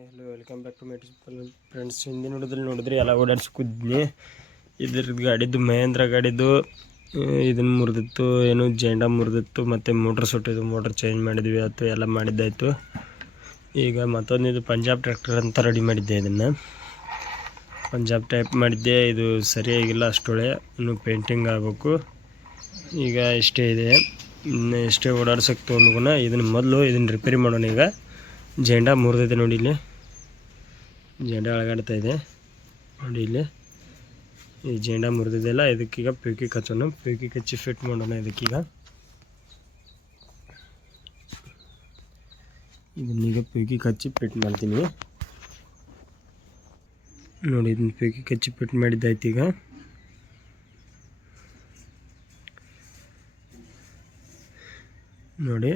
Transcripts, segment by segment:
Hello welcome back to my friends ಹಿಂದಿನ ನೋಡಿದ್ರೆ ನೋಡಿದ್ರೆ ಎಲ್ಲ ಓಡಾಡ್ಸ್ಕೂದ್ನಿ ಇದ್ರದ್ದು ಗಾಡಿದ್ದು ಮಹೇಂದ್ರ ಗಾಡಿದ್ದು ಇದನ್ನು ಮುರಿದಿತ್ತು, ಏನು ಜೆಂಡ ಮುರಿದಿತ್ತು, ಮತ್ತು ಮೋಟ್ರ್ ಸುಟ್ಟಿದ್ದು ಮೋಟ್ರ್ ಚೇಂಜ್ ಮಾಡಿದ್ವಿ ಅಥವಾ ಎಲ್ಲ ಮಾಡಿದ್ದಾಯಿತು. ಈಗ ಮತ್ತೊಂದು ಇದು ಪಂಜಾಬ್ ಟ್ರ್ಯಾಕ್ಟರ್ ಅಂತ ರೆಡಿ ಮಾಡಿದ್ದೆ ಇದನ್ನು. ಪಂಜಾಬ್ ಟೈಪ್ ಮಾಡಿದ್ದೆ, ಇದು ಸರಿಯಾಗಿಲ್ಲ ಅಷ್ಟೊಳೆ, ಇನ್ನು ಪೇಂಟಿಂಗ್ ಆಗಬೇಕು. ಈಗ ಇಷ್ಟೇ ಇದೆ. ಇನ್ನು ಎಷ್ಟೇ ಓಡಾಡ್ಸೋಕ್ಕೆ ತೊಗೊಂಡ್ಗುಣ ಇದನ್ನು ಮೊದಲು ಇದನ್ನು ರಿಪೇರಿ ಮಾಡೋಣ ಈಗ. ಜೆಂಡ ಮುರಿದಿದೆ ನೋಡಿ ಇಲ್ಲಿ. ಜೆಂಡ ಅಳಗಾಡ್ತಾ ಇದೆ. ನೋಡಿ ಇಲ್ಲಿ. ಈ ಜೆಂಡ ಮುರಿದಿದೆಲ್ಲ ಇದಕ್ಕೀಗ ಪ್ಯೂಕಿ ಕಚ್ಚೋಣ. ಪ್ಯೂಕಿ ಕಚ್ಚಿ ಫಿಟ್ ಮಾಡೋಣ ಇದಕ್ಕೀಗ. ಇದನ್ನೀಗ ಪ್ಯೂಕಿ ಕಚ್ಚಿ ಫಿಟ್ ಮಾಡ್ತೀನಿ. ನೋಡಿ, ಇದನ್ನ ಪ್ಯೂಕಿ ಕಚ್ಚಿ ಫಿಟ್ ಮಾಡಿದ್ದಾಯ್ತು ಈಗ ನೋಡಿ.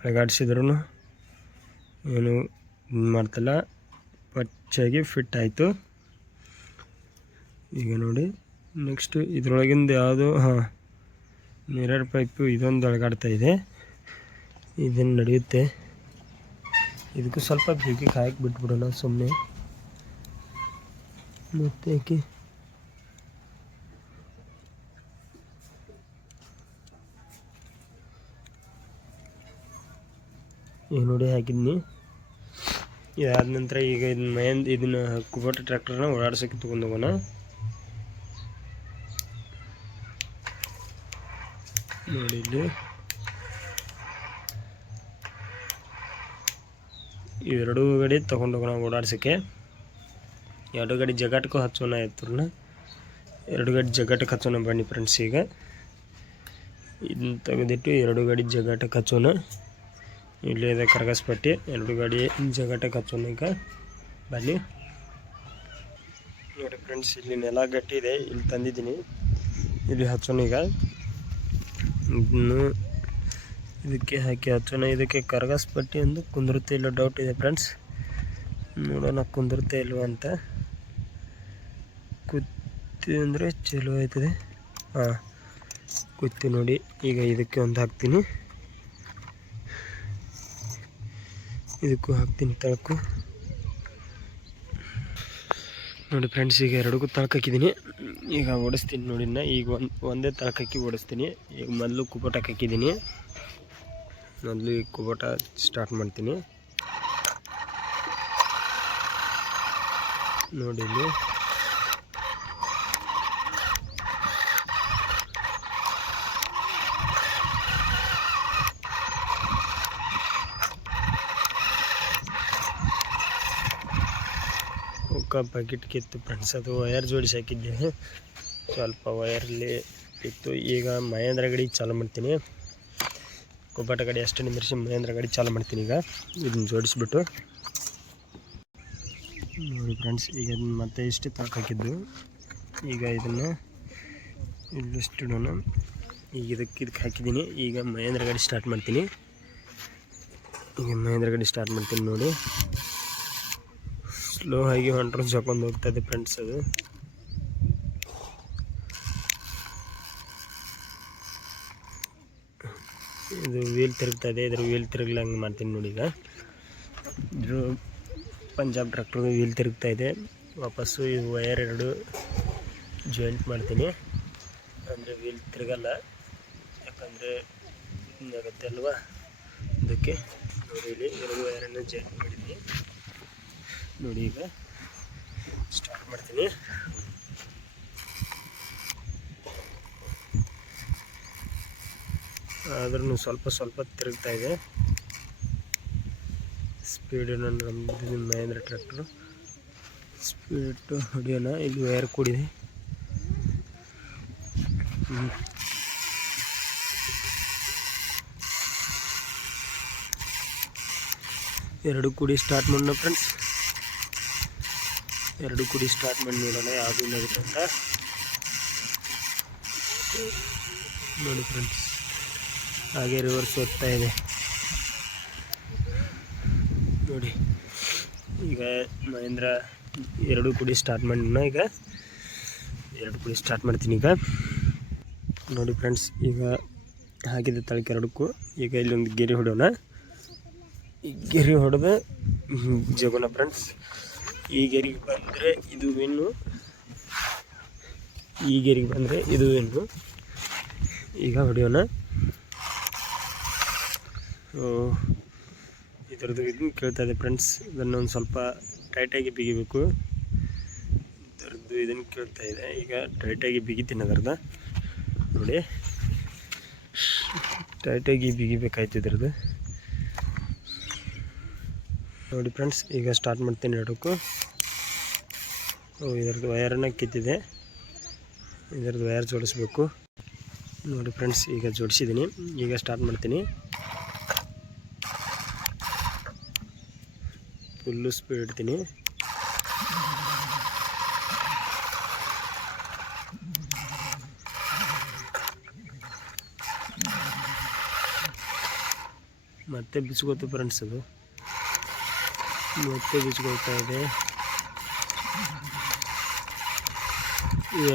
ಅಳಗಾಡಿಸಿದ್ರು ಏನು ಮಾಡ್ತಿಲ್ಲ. ಪಚ್ಚಾಗಿ ಫಿಟ್ ಆಯಿತು. ಈಗ ನೋಡಿ ನೆಕ್ಸ್ಟು ಇದರೊಳಗಿಂದ ಯಾವುದು, ಹಾಂ ಮಿರರ್ ಪೈಪು ಇದೊಂದು ಅಳಗಾಡ್ತಾ ಇದೆ. ಇದನ್ನು ನಡೆಯುತ್ತೆ. ಇದಕ್ಕೂ ಸ್ವಲ್ಪ ಬೇಕಿಗೆ ಹಾಕಿ ಬಿಟ್ಬಿಡೋಣ ಸುಮ್ಮನೆ ಮತ್ತೆ ಯಾಕೆ ಈಗ ನೋಡಿ ಹಾಕಿದ್ನಿ ಇದಾದ ನಂತರ ಈಗ ಇದನ್ನ ಮೈನ್ ಇದನ್ನ ಕುಬೋಟ ಟ್ರ್ಯಾಕ್ಟರ್ನ ಓಡಾಡ್ಸೋಕೆ ತೊಗೊಂಡು ಹೋಗೋಣ. ನೋಡಿ ಇಲ್ಲಿ. ಇವೆರಡೂ ಗಾಡಿ ತೊಗೊಂಡು ಹೋಗೋಣ ಓಡಾಡ್ಸೋಕ್ಕೆ ಎರಡು ಗಾಡಿ ಜಗಾಟಕ್ಕೂ ಹಚ್ಚೋಣ ಎತ್ತರನ್ನ ಎರಡು ಗಾಡಿ ಜಗಾಟಕ್ಕೆ ಹಚ್ಚೋಣ ಬನ್ನಿ ಫ್ರೆಂಡ್ಸ್ ಈಗ. ಇದನ್ನ ತೆಗೆದಿಟ್ಟು ಎರಡು ಗಾಡಿ ಜಗಾಟಕ್ಕೆ ಹಚ್ಚೋಣ. ಇಲ್ಲೇ ಇದೆ ಕರಗಸ್ ಪಟ್ಟಿ ಎರಡು ಗಾಡಿ ಜಗಟೆ ಹಚ್ಚೋಣ ಈಗ ಬನ್ನಿ. ನೋಡಿ ಫ್ರೆಂಡ್ಸ್ ಇಲ್ಲಿ ನೆಲ ಗಟ್ಟಿ ಇದೆ. ಇಲ್ಲಿ ತಂದಿದ್ದೀನಿ. ಇಲ್ಲಿ ಹಚ್ಚೋಣ ಈಗ. ಇದಕ್ಕೆ ಹಾಕಿ ಹಚ್ಚೋಣ ಇದಕ್ಕೆ ಕರಗಸ್ ಪಟ್ಟಿ ಒಂದು ಕುಂದಿರುತ್ತೆ ಇಲ್ಲ ಡೌಟ್ ಇದೆ ಫ್ರೆಂಡ್ಸ್ ನೋಡೋಣ ಕುಂದಿರುತ್ತೆ ಇಲ್ವ ಅಂತ. ಕುತ್ತಿ ಅಂದರೆ ಚಲೋ ಆಯ್ತದೆ. ಹಾಂ, ಕುತ್ತಿ ನೋಡಿ. ಈಗ ಇದಕ್ಕೆ ಒಂದು ಹಾಕ್ತೀನಿ. ಇದಕ್ಕೂ ಹಾಕ್ತೀನಿ ತಳಕು. ನೋಡಿ ಫ್ರೆಂಡ್ಸ್ ಈಗ ಎರಡಕ್ಕೂ ತಳಕ ಹಾಕಿದ್ದೀನಿ. ಈಗ ಓಡಿಸ್ತೀನಿ ನೋಡಿ ನಾ ಈಗ ಒಂದು, ಒಂದೇ ತಳಕ್ ಹಾಕಿ ಓಡಿಸ್ತೀನಿ ಈಗ ಮೊದಲು ಕುಬೋಟಕ್ಕೆ ಹಾಕಿದ್ದೀನಿ. ಮೊದಲು ಈಗ ಕುಬೋಟ ಸ್ಟಾರ್ಟ್ ಮಾಡ್ತೀನಿ. ನೋಡಿ ಇಲ್ಲಿ. ಒಕ್ಕ ಬಕೆಟ್ ಕಿತ್ತು ಫ್ರೆಂಡ್ಸ್ ಅದು ವಯರ್ ಜೋಡಿಸಿ ಹಾಕಿದ್ದೀನಿ. ಸ್ವಲ್ಪ ವಯರಲ್ಲಿ ಇತ್ತು. ಈಗ ಮಹೇಂದ್ರ ಗಡಿ ಚಾಲು ಮಾಡ್ತೀನಿ. ಕೊಬ್ಬಟ ಗಾಡಿ ಅಷ್ಟು ನಿಮಿಷ ಮಹೇಂದ್ರ ಗಾಡಿ ಚಾಲು ಮಾಡ್ತೀನಿ ಈಗ. ಇದನ್ನ ಜೋಡಿಸ್ಬಿಟ್ಟು. ನೋಡಿ ಫ್ರೆಂಡ್ಸ್ ಈಗ ಮತ್ತೆ ಇಷ್ಟು ತಾಕ ಹಾಕಿದ್ದು. ಈಗ ಇದನ್ನು ಇಲ್ಲಿಷ್ಟು ನಾನು ಈಗ ಇದಕ್ಕೆ ಇದಕ್ಕೆ ಹಾಕಿದ್ದೀನಿ. ಈಗ ಮಹೇಂದ್ರ ಗಾಡಿ ಸ್ಟಾರ್ಟ್ ಮಾಡ್ತೀನಿ. ಈಗ ಮಹೇಂದ್ರ ಗಾಡಿ ಸ್ಟಾರ್ಟ್ ಮಾಡ್ತೀನಿ ನೋಡಿ. ಸ್ಲೋ ಆಗಿ ಹೊಂಟ್ರೆ ಜೊಕೊಂಡು ಹೋಗ್ತದೆ ಫ್ರೆಂಡ್ಸ್ ಅದು. ಇದು ವೀಲ್ ತಿರುಗ್ತಾ ಇದೆ ಇದ್ರ ವೀಲ್ ತಿರುಗ್ಲಂಗೆ ಮಾಡ್ತೀನಿ ನೋಡಿ ಈಗ. ಇದ್ರ ಪಂಜಾಬ್ ಟ್ರ್ಯಾಕ್ಟರ್ ವೀಲ್ ತಿರುಗ್ತಾ ಇದೆ. ವಾಪಸ್ಸು ಈ ವಯರ್ ಎರಡು ಜಾಯಿಂಟ್ ಮಾಡ್ತೀನಿ. ಅಂದರೆ ವೀಲ್ ತಿರುಗಲ್ಲ, ಯಾಕಂದರೆ ಆಗುತ್ತೆ ಅಲ್ವಾ? ಅದಕ್ಕೆ ನೋಡಿ ಇಲ್ಲಿ ಎರಡು ವಯರನ್ನು ಜಾಯಿಂಟ್ ಮಾಡಿದ್ದೀನಿ. ನೋಡಿ ಈಗ ಸ್ಟಾರ್ಟ್ ಮಾಡ್ತೀನಿ. ಆದ್ರೂ ಸ್ವಲ್ಪ ಸ್ವಲ್ಪ ತಿರುಗ್ತಾ ಇದೆ. ಸ್ಪೀಡ್ ನಮ್ಮದು ಮಹೇಂದ್ರ ಟ್ರ್ಯಾಕ್ಟ್ರು ಸ್ಪೀಡ್ ಹೊಡಿಯೋಣ ಇಲ್ಲಿ ವೈರ್ ಕೂಡಿದೆ. ಎರಡು ಕೂಡಿ ಸ್ಟಾರ್ಟ್ ಮಾಡೋಣ ಫ್ರೆಂಡ್ಸ್ ಎರಡು ಕುಡಿ ಸ್ಟಾರ್ಟ್ ಮಾಡಿ ನೋಡೋಣ ಯಾವುದು ನೋಡುತ್ತೆ ಅಂತ. ನೋಡಿ ಫ್ರೆಂಡ್ಸ್ ಹಾಗೆ ರಿವರ್ಸ್ ಹೋಗ್ತಾ ಇದೆ. ನೋಡಿ, ಈಗ ಮಹೇಂದ್ರ ಎರಡು ಕುಡಿ ಸ್ಟಾರ್ಟ್ ಮಾಡೋಣ ಈಗ? ಎರಡು ಕುಡಿ ಸ್ಟಾರ್ಟ್ ಮಾಡ್ತೀನಿ ಈಗ. ನೋಡಿ ಫ್ರೆಂಡ್ಸ್ ಈಗ ಹಾಕಿದ ತಳಕ್ಕೆ ಎರಡಕ್ಕೂ. ಈಗ ಇಲ್ಲೊಂದು ಗೆರೆ ಹೊಡೋಣ. ಗೆರೆ ಹೊಡೆದು ಜಗೋಣ ಫ್ರೆಂಡ್ಸ್ ಈ ಗೆರಿಗೆ ಬಂದರೆ ಇದು ಇನ್ನು ಈ ಗೆರಿಗೆ ಬಂದರೆ ಇದು ಇನ್ನು ಈಗ ಹೊಡೆಯೋಣ. ಇದರದ್ದು ಇದನ್ನು ಕೇಳ್ತಾ ಇದೆ ಫ್ರೆಂಡ್ಸ್. ಇದನ್ನು ಒಂದು ಸ್ವಲ್ಪ ಟೈಟಾಗಿ ಬಿಗಿಬೇಕು. ಇದರದ್ದು ಇದನ್ನು ಕೇಳ್ತಾ ಇದೆ ಈಗ ಟೈಟಾಗಿ ಬಿಗಿತೀನಿ ಅದರದ ನೋಡಿ. ಟೈಟಾಗಿ ಬಿಗಿಬೇಕಾಯ್ತು ಇದ್ರದ್ದು. ನೋಡಿ ಫ್ರೆಂಡ್ಸ್, ಈಗ ಸ್ಟಾರ್ಟ್ ಮಾಡ್ತೀನಿ ಎರಡಕ್ಕೂ ಇದರದ್ದು ವಯರನ್ನು ಕಿತ್ತಿದೆ. ಇದರದ್ದು ವಯರ್ ಜೋಡಿಸ್ಬೇಕು. ನೋಡಿ ಫ್ರೆಂಡ್ಸ್, ಈಗ ಜೋಡಿಸಿದ್ದೀನಿ. ಈಗ ಸ್ಟಾರ್ಟ್ ಮಾಡ್ತೀನಿ. ಫುಲ್ಲು ಸ್ಪೀಡ್ ಇಡ್ತೀನಿ. ಮತ್ತೆ ಬಿಸ್ಕೊತು ಫ್ರೆಂಡ್ಸ್ ಅದು. ಮತ್ತೆ ಬಿಚ್ಕೊಳ್ತಾ ಇದೆ.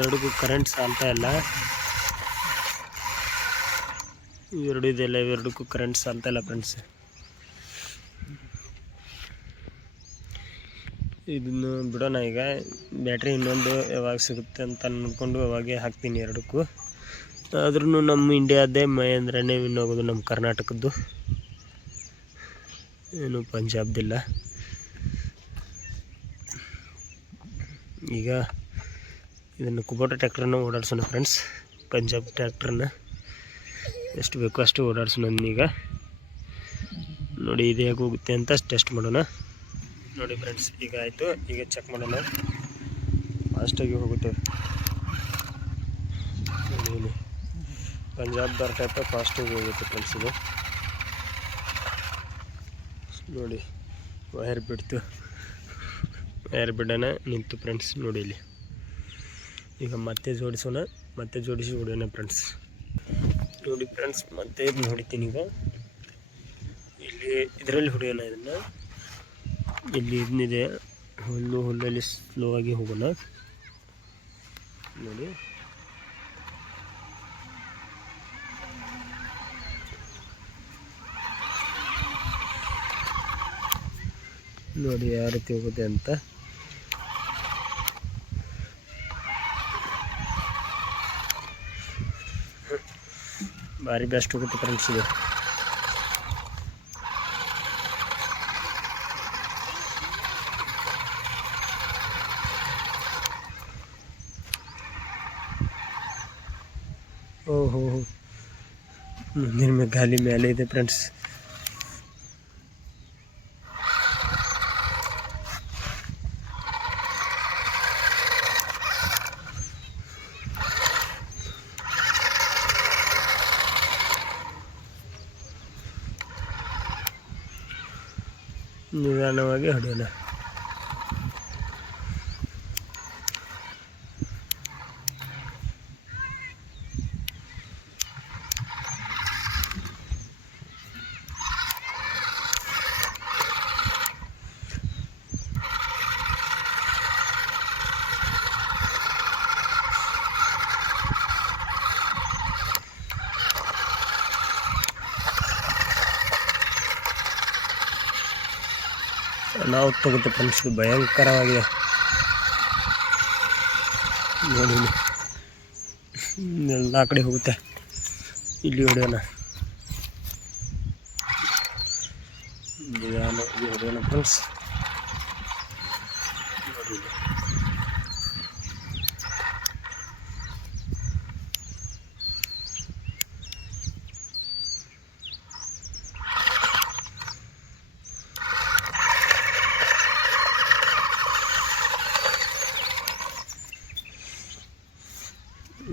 ಎರಡಕ್ಕೂ ಕರೆಂಟ್ ಸಾಲ್ತಾ ಇಲ್ಲ. ಇವೆರಡು ಇದೆಲ್ಲ ಇವೆರಡಕ್ಕೂ ಕರೆಂಟ್ ಸಾಲ್ತಾ ಇಲ್ಲ ಫ್ರೆಂಡ್ಸ್ ಇದನ್ನು ಬಿಡೋಣ ಈಗ. ಬ್ಯಾಟ್ರಿ ಇನ್ನೊಂದು ಯಾವಾಗ ಸಿಗುತ್ತೆ ಅಂತ ಅಂದ್ಕೊಂಡು ಅವಾಗೆ ಹಾಕ್ತೀನಿ ಎರಡಕ್ಕೂ. ಆದ್ರೂ ನಮ್ಮ ಇಂಡಿಯಾದೇ ಮಹೇಂದ್ರನೇ ವಿನ್ ಹೋಗೋದು ನಮ್ಮ ಕರ್ನಾಟಕದ್ದು. ಏನು ಪಂಜಾಬ್ದಿಲ್ಲ. ಈಗ ಇದನ್ನು ಕುಬೋಟ ಟ್ಯಾಕ್ಟ್ರನ್ನ ಓಡಾಡ್ಸೋಣ ಫ್ರೆಂಡ್ಸ್ ಪಂಜಾಬ್ ಟ್ಯಾಕ್ಟ್ರನ್ನ ಎಷ್ಟು ಬೇಕೋ ಅಷ್ಟು ಓಡಾಡ್ಸೋಣ ಈಗ ನೋಡಿ ಇದು ಹೇಗೆ ಹೋಗುತ್ತೆ ಅಂತ ಟೆಸ್ಟ್ ಮಾಡೋಣ. ನೋಡಿ ಫ್ರೆಂಡ್ಸ್ ಈಗ ಆಯಿತು. ಈಗ ಚೆಕ್ ಮಾಡೋಣ. ಫಾಸ್ಟಾಗಿ ಹೋಗುತ್ತೆ. ಪಂಜಾಬ್ ದರ್ ಟೈಪ್ ಫಾಸ್ಟಾಗಿ ಹೋಗುತ್ತೆ ಫ್ರೆಂಡ್ಸ್ ಇದು. ನೋಡಿ ವೈರ್ ಬಿಡ್ತು. ವೈರ್ ಬಿಡೋಣ ನಿಂತು ಫ್ರೆಂಡ್ಸ್ ನೋಡಿ ಇಲ್ಲಿ. ಈಗ ಮತ್ತೆ ಜೋಡಿಸೋಣ, ಮತ್ತೆ ಜೋಡಿಸಿ ಹೊಡೆಯೋಣ ಫ್ರೆಂಡ್ಸ್ ನೋಡಿ ಫ್ರೆಂಡ್ಸ್ ಮತ್ತೆ ಇದನ್ನ ಹೊಡಿತೀನಿ ಈಗ. ಇಲ್ಲಿ ಇದರಲ್ಲಿ ಹೊಡೆಯೋಣ ಇದನ್ನು. ಇಲ್ಲಿ ಇದನ್ನಿದೆ. ಹುಲ್ಲು ಹುಲ್ಲಲ್ಲಿ ಸ್ಲೋ ಆಗಿ ಹೋಗೋಣ. ನೋಡಿ. ನೋಡಿ, ಯಾವ ರೀತಿ ಹೋಗುತ್ತೆ ಅಂತ. ಭಾರಿ ಬೆಸ್ಟ್ ಹೋಗುತ್ತೆ ಫ್ರೆಂಡ್ಸ್ ಇದು ಓಹೋ ಮುಂದಿನ ಮೇಲೆ ಗಾಲಿ ಮೇಲೆ ಇದೆ ಫ್ರೆಂಡ್ಸ್ ನಿಧಾನವಾಗಿ ಹೊಡೆಯೋಣ ನಾವು ತಗೋತೆ ಫ್ರೆಂಡ್ಸ್ ಇದು ಭಯಂಕರವಾಗಿದೆ ನೋಡಿ ಎಲ್ಲ ಕಡೆ ಹೋಗುತ್ತೆ. ಇಲ್ಲಿ ಹೊಡೆಯೋಣ. ಇಲ್ಲಿ ಹೊಡೆಯೋಣ ಫ್ರೆಂಡ್ಸ್ ನೋಡಿ ಇಲ್ಲಿ.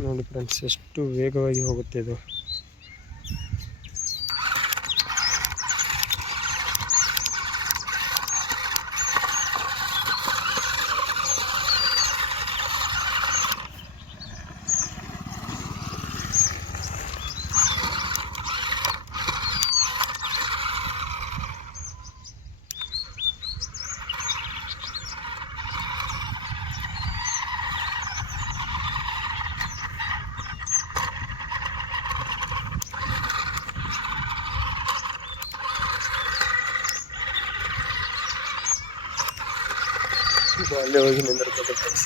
ನೋಡಿ ಫ್ರೆಂಡ್ಸ್ ಎಷ್ಟು ವೇಗವಾಗಿ ಹೋಗುತ್ತೆ ಇದು? ಅಲ್ಲೇ ಹೋಗಿ ನಿಂದಿರ್ಬೋದು ಫ್ರೆಂಡ್ಸ್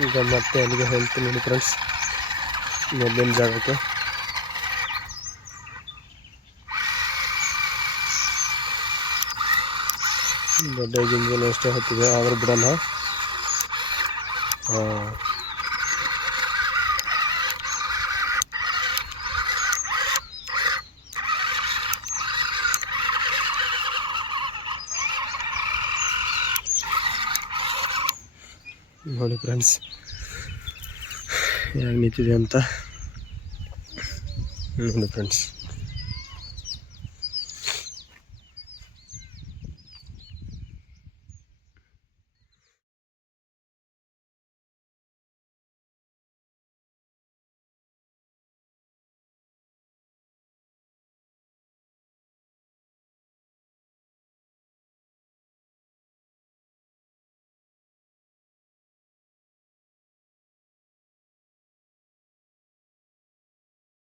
ಈಗ ಮತ್ತೆ ಅಲ್ಲಿಗೆ ಹೇಳ್ತೀನಿ ನೋಡಿ ಫ್ರೆಂಡ್ಸ್ ಮೊದಲಿನ ಜಾಗಕ್ಕೆ ದೊಡ್ಡ ಗಿಂಜಲು ಅಷ್ಟೇ ಹತ್ತಿದೆ ಆದರೂ ಬಿಡಲ್ಲ ಹಾಂ ನೋಡಿ ಫ್ರೆಂಡ್ಸ್ ಹೇಗೆ ನಿಂತಿದೆ ಅಂತ ನೋಡಿ ಫ್ರೆಂಡ್ಸ್